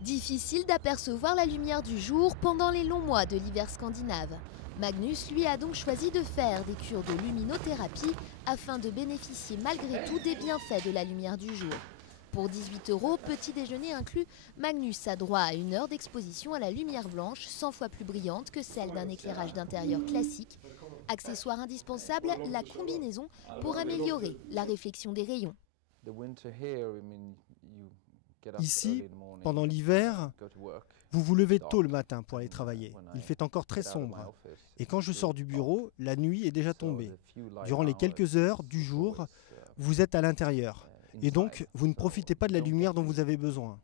Difficile d'apercevoir la lumière du jour pendant les longs mois de l'hiver scandinave. Magnus, lui, a donc choisi de faire des cures de luminothérapie afin de bénéficier malgré tout des bienfaits de la lumière du jour. Pour 18 €, petit déjeuner inclus, Magnus a droit à 1 heure d'exposition à la lumière blanche, 100 fois plus brillante que celle d'un éclairage d'intérieur classique. Accessoire indispensable, la combinaison pour améliorer la réflexion des rayons. Ici, pendant l'hiver, vous vous levez tôt le matin pour aller travailler. Il fait encore très sombre. Et quand je sors du bureau, la nuit est déjà tombée. Durant les quelques heures du jour, vous êtes à l'intérieur. Et donc, vous ne profitez pas de la lumière dont vous avez besoin.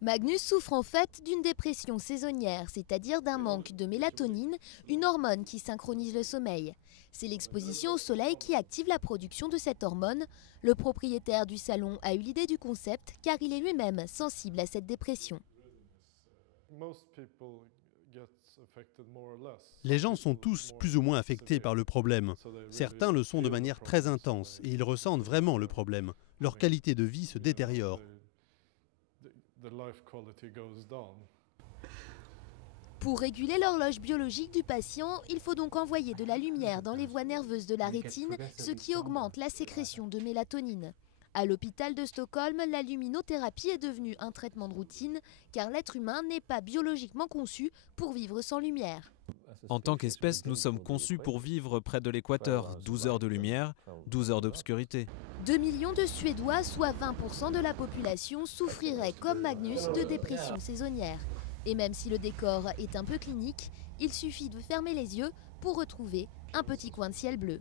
Magnus souffre en fait d'une dépression saisonnière, c'est-à-dire d'un manque de mélatonine, une hormone qui synchronise le sommeil. C'est l'exposition au soleil qui active la production de cette hormone. Le propriétaire du salon a eu l'idée du concept car il est lui-même sensible à cette dépression. Les gens sont tous plus ou moins affectés par le problème. Certains le sont de manière très intense et ils ressentent vraiment le problème. Leur qualité de vie se détériore. Pour réguler l'horloge biologique du patient, il faut donc envoyer de la lumière dans les voies nerveuses de la rétine, ce qui augmente la sécrétion de mélatonine. À l'hôpital de Stockholm, la luminothérapie est devenue un traitement de routine, car l'être humain n'est pas biologiquement conçu pour vivre sans lumière. En tant qu'espèce, nous sommes conçus pour vivre près de l'équateur, 12 heures de lumière, 12 heures d'obscurité. 2 millions de Suédois, soit 20% de la population, souffriraient comme Magnus de dépression saisonnière. Et même si le décor est un peu clinique, il suffit de fermer les yeux pour retrouver un petit coin de ciel bleu.